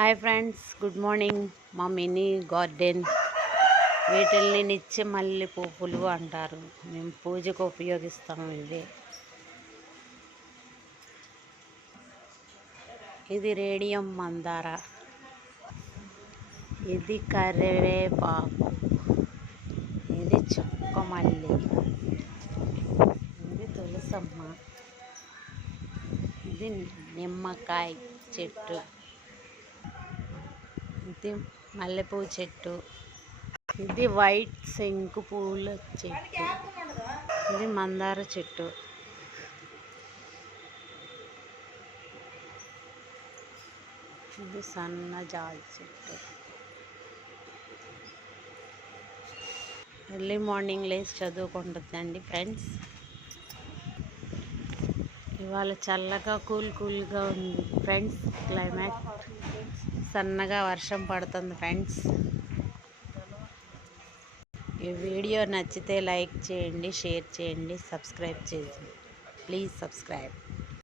Hi friends, good morning. మా mini garden, వీటిల్ని నిత్య మల్లె పువ్వులు అంటారు. మేము పూజకు ఉపయోగిస్తాము ఇవే. ఇది రేడియం మందార, ఇది కరివేపాకు, ఇది చుక్క మల్లి, ఇది తులసమ్మ, ఇది నిమ్మకాయ చెట్టు, ఇది మల్లెపూ చెట్టు, ఇది వైట్ శంకు పూల చెట్టు, ఇది మందార చెట్టు, ఇది సన్నజాజి చెట్టు. ఎర్లీ మార్నింగ్ లేచి చదువుకుంటుందండి ఫ్రెండ్స్. ఇవాళ చల్లగా కూల్గా ఉంది ఫ్రెండ్స్. క్లైమేట్ సన్నగా వర్షం పడుతుంది ఫ్రెండ్స్. ఈ వీడియో నచ్చితే లైక్ చేయండి, షేర్ చేయండి, సబ్స్క్రైబ్ చేయండి. Please subscribe.